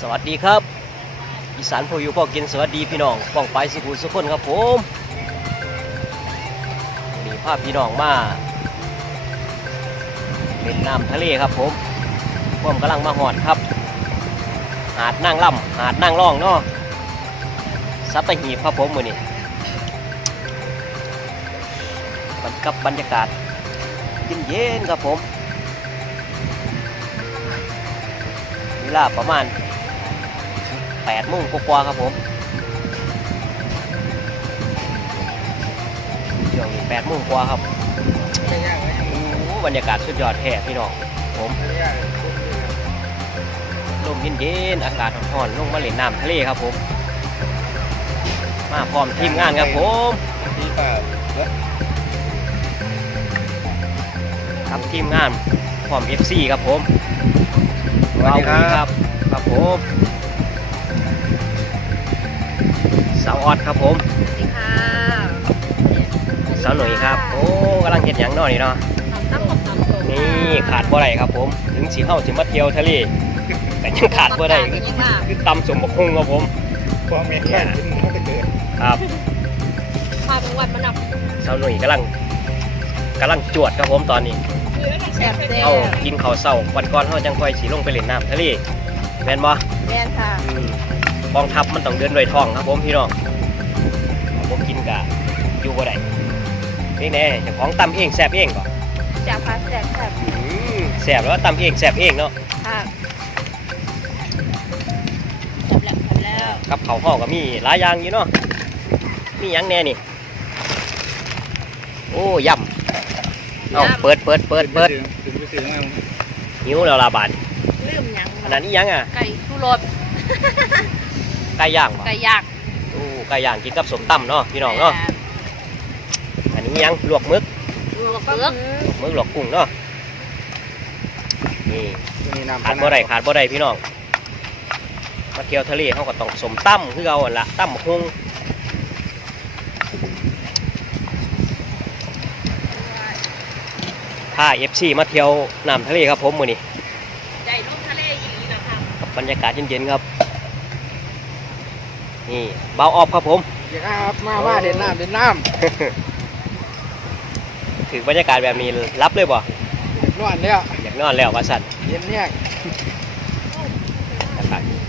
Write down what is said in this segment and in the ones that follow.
สวัสดีครับอีสานผู้อยู่พอกินสวัสดีพี่น้องป้องไปสิบูสุขคนครับผมมีภาพพี่น้องมาเล่นน้ำทะเลครับผมผมกำลังมาหอดครับหาดนั่งล่ำหาดนั่งร่องเนาะสัตหีบครับผมมือนี้กับบรรยากาศเย็นๆครับผมเวลาประมาณ8 โมงกว่าครับผมช่วงนี้8 โมงกว่าครับโอ้บรรยากาศสุดยอดแท้พี่น้องผมลมเย็นๆอากาศร้อนๆลงมาเล่นน้ำทะเลครับผมมาพร้อมทีมงานครับผมครับทีมงานพร้อม FC ครับผมสวัสดีครับครับผมสาวออดครับผมสวัสดีค่ะสาวหนุ่ยครับโอ้กำลังเห็นอย่างน้อยนี่เนาะนี่ขาดบ่ได้ครับผมถึงสีเฮาสิมาเที่ยวทะเลแต่ยังขาดบ่ได้คือตำสมบักหุ่งครับผมพ่อแม่เนี่ยครับพาไปวัดมันนับสาวหนุ่ยกำลังจวดครับผมตอนนี้เอากินข้าวเช้าวันก่อนเฮาจังค่อยสิลงไปเล่นน้ำทะเลแม่นบ่แม่นค่ะกองทัพมันต้องเดินด้วยท้องครับผมพี่น้องผมกินกะอยู่บ่ได้นี่แน่เจ้าของตำเองแซ่บเองก่อนจากพาแซ่บแซ่บแล้วตำเองแซ่บเองเนาะค่ะแซ่บแล้วกับข้าวห่อก็มีหลายอย่างอยู่เนาะมีหยังแน่นี่โอ้ยำเอาเปิดหิวแล้วล่ะบาดลืมหยังอันนั้นนี่ยังอ่ะไก่ทุรสไก่ย่างไก่ย่างโอ้ไก่ย่างกินกับสมตำเนาะพี่น้องเนาะอันนี้ยังลวกมึกลวกกุ้งเนาะนี่ขาดบ่ได้พี่น้องมาเที่ยวทะเลเขาก็ต้องสมตำคือเอาอันละตำบักหุ่งพา FC มาเที่ยวน้ำทะเลครับผมมื้อนี้ใจลูกทะเลอย่างนี้นะคะกับบรรยากาศเย็นๆครับนี่เบาออบครับผมครับมาเด่นน้ำถือบรรยากาศแบบนี้รับเลยบ่นอนแล้วอยากนอนแล้วว่าสั่นเย็นเนี่ย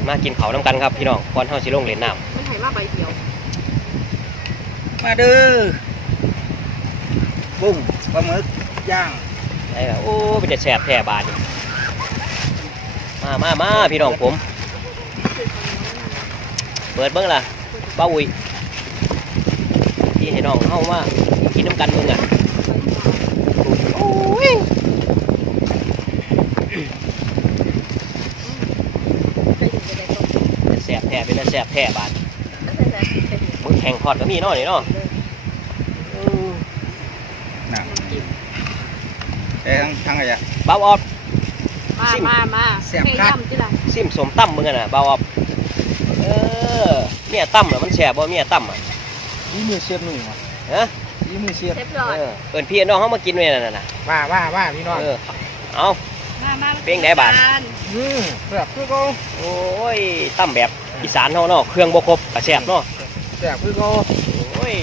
มากินเขาน้ำกันครับพี่น้องก่อนเฮาสิลงเล่นน้ำไม่ให้มาใบเดียวมาเด้อบุ้งปลาหมึกย่างไอ้โอ้เป็นจะแสบแท่บาดมาพี่น้องผมเปิดเบิ้งล่ะป้าอุ้ยที่ให้น้องเข้ามากินน้ำกันมึงอ่ะโอ้ยเป็นแสบแท่เป็นแสบแท่บาดมึงแข่งพอดก็มีน้อยนี่เนาะทั้งอะไรอ่ะเบาออบมาแซ่บคักซิมสมตั้มมึงอ่ะเบาออบเนี่ยตั้มเหรอมันแสบบ่เนี่ยตั้มอ่ะนี่มือเสียบหนุ่มอ่ะฮะนี่มือเสียบเปิดพี่น้องเขามากินเว้ยนั่นน่ะว่าพี่น้องเอาเป้งได้บาทแซ่บคือเขาโอ้ยตั้มแบบอีสานเขาเนาะเครื่องบกครบกระแสบเนาะแซ่บคือเขาโอ้ย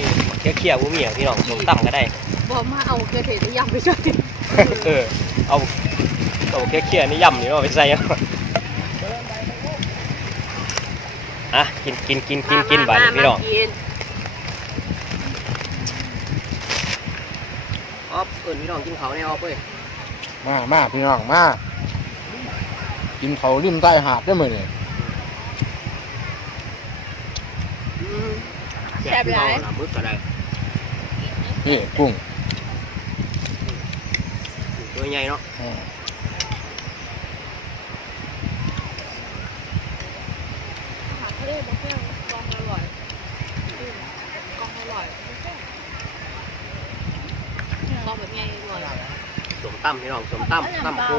เคี่ยวๆมีพี่น้องสมตั้มก็ได้บอกมาเอาเกลือเทศยำไปช่วยเอาเคี่ยวนี่ยำนี่เนาะไปใส่อ่ะกินบาทพี่น้องอ๊อบพี่น้องกินเขาเนี่ยอ๊อบเว้ยมาพี่น้องมากินเขาริมใต้หาดได้ไหมเนี่ยแซ่บหลายมึกก็ได้นี่กุ้งตัวใหญ่เนาะสมตั้มพี่น้องสมตั้มปู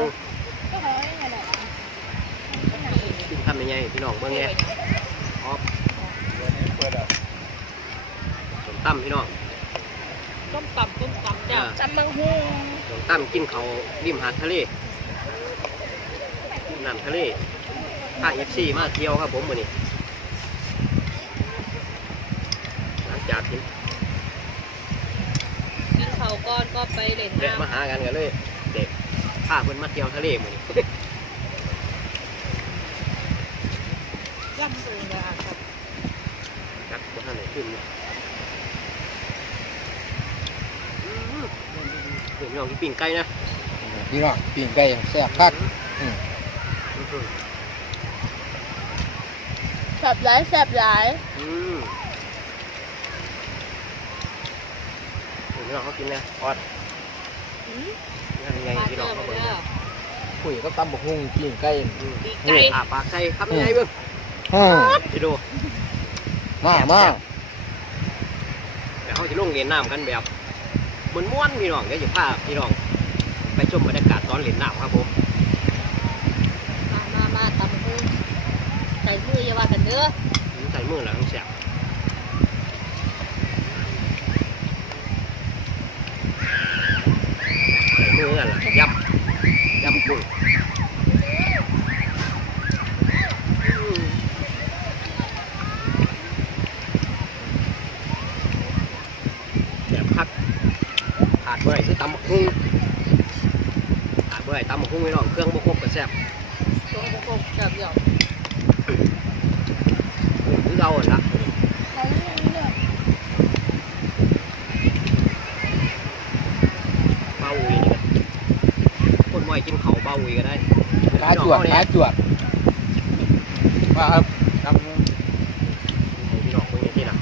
กินทำยังไงพี่น้องเบิ่งไงอ๊อบสมตั้มพี่น้องต้มตับจ้ะจำมังฮูสมตั้มกินเขาริมหาดทะเลน้ำทะเล พา FC มาเที่ยวครับผมมื้อนี้หลังจากกิน กินเขาก้อนก็ไปเล่น แวะมา น้ำ หากันกันเลยเด็กพาเพิ่นมาเที่ยวทะเลมื้อนี้ ย่ำเลยนะครับ กัดบ่ทันได้ขึ้นเลยเดี๋ยวพี่น้องที่ปิ้งไก่นะ พี่น้องปิ้งไก่แซ่บคัก แสบหลายแสบหลาย เดี๋ยวพี่น้องเขากินนะออดนั่นไง มา พี่ เจ น้อง อ เขา มา เบิ่ง เด้อ คุยก็ตำบักหุ่งปิ้งไก่ ปีกไก่ อาปากใส่ครับยังไงเบิ่ง ฮ่า พี่ดู มามา เดี๋ยวเขาจะลงเล่นน้ำกันแบบม้วนๆพี่น้องเดี๋ยวจะพาพี่น้องไปชมบรรยากาศตอนเล่นน้ำครับผม มาตำมือใส่มืออย่าว่ากันเด้อ ใส่มือแล้วต้องแสบใส่มือกันล่ะย่ำกุ้งแบบพักขาดเมื่อไรคือตำบักหุ่งขาดเมื่อไรตำบักหุ่งพี่น้องเครื่องบกครบก็แซ่บ ตัวโป่งๆจับหยอก คือเราละเบาอีกนี่คนบ่อยกินเขาวเบาอีกก็ได้ ขาจวดขาจวดว่าครับตำ พี่น้องคนนี้ที่น่ะ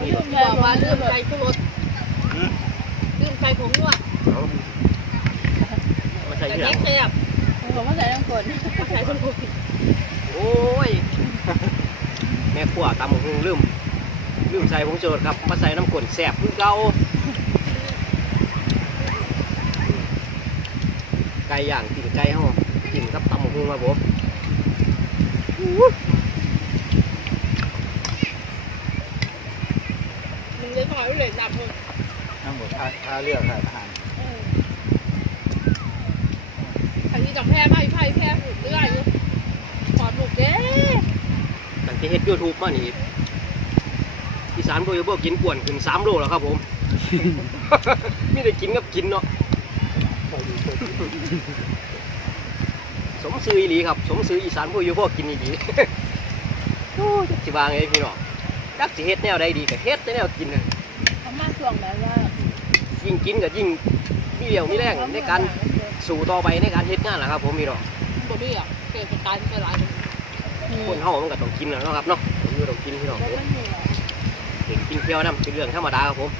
นี่หรอ บอกว่าลืมใส่ชูรสลืมใส่ผงนวด มาใส่ แต่ ที่หลั เนี้ ง แซ่บผมว่าใส่น้ำกรดใส่คนคุย โอ้ย แม่ขั่วตำบักหุ่งลืมใส่ผงชูรสครับมาใส่น้ำกลนแสบคือเก่าไก่ย่างกินไก่ห้องกินกับตำบักหุ่งครับผม มึงเลยพอเลยจับมึง ทั้งหมดท่าเรือค่ะทหาร ขันที่จับแพ้ไม่ไพ่แพ้หูเรื่อยขอถูกเด้ ตั้งแต่เฮ็ดยูทูบมานี่อีสานพวกยูทูบกินป่วนขึ้น3 โลแล้วครับผม มีแต่กินกับกินเนาะสมซื้ออีหลีครับสมซื้ออีสานพวกยูทูบกินอีหลี โอ้ยจักสิบางไงพี่น้องจักสิเฮ็ดแนวใดดีก็เฮ็ดแต่แนวกินน่ะ เขามาช่วงแบบว่า ยิ่งกินก็ยิ่งมีเรี่ยวมีแรงในการสู่ต่อไปในการเฮ็ดงานแหละครับผมพี่น้อง บอดี้อ่ะเกิดเป็นการเป็นหลาย คนเฮามันก็ต้องกินแหล้วเนาะครับเนาะผมอยู่ต้องกินพี่น้องผมเห็นกินเที่ยวนํเป็นเรื่องธรรมดาครับผม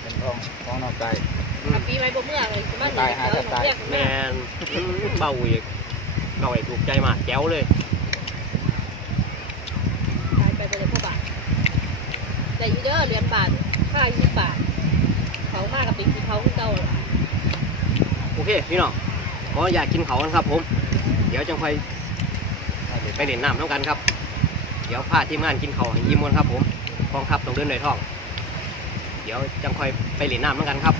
เป็นท้องนอกใจ ปีใหม่บ่เมื่อเลยบ้าน ตายหาแต่ตาย แม่นเบาอีกเบาไอ้ถูกใจมากแจ๋วเลย ตายไปบ่ได้พ่อบาทแต่อยู่เด้อเหรียญบาทค่า20 บาทเขามากกับปีที่เขาเก่า โอเคพี่น้องขออยากกินเขากันครับผม เดี๋ยวจังค่อยไปเล่นน้ำน้ำกันครับ เดี๋ยวพาทีมงานกินเขาให้ยิ้มกันครับผมกองทัพต้องเดินด้วยท้อง เดี๋ยวจังค่อยไปเล่นน้ำน้ำกันครับ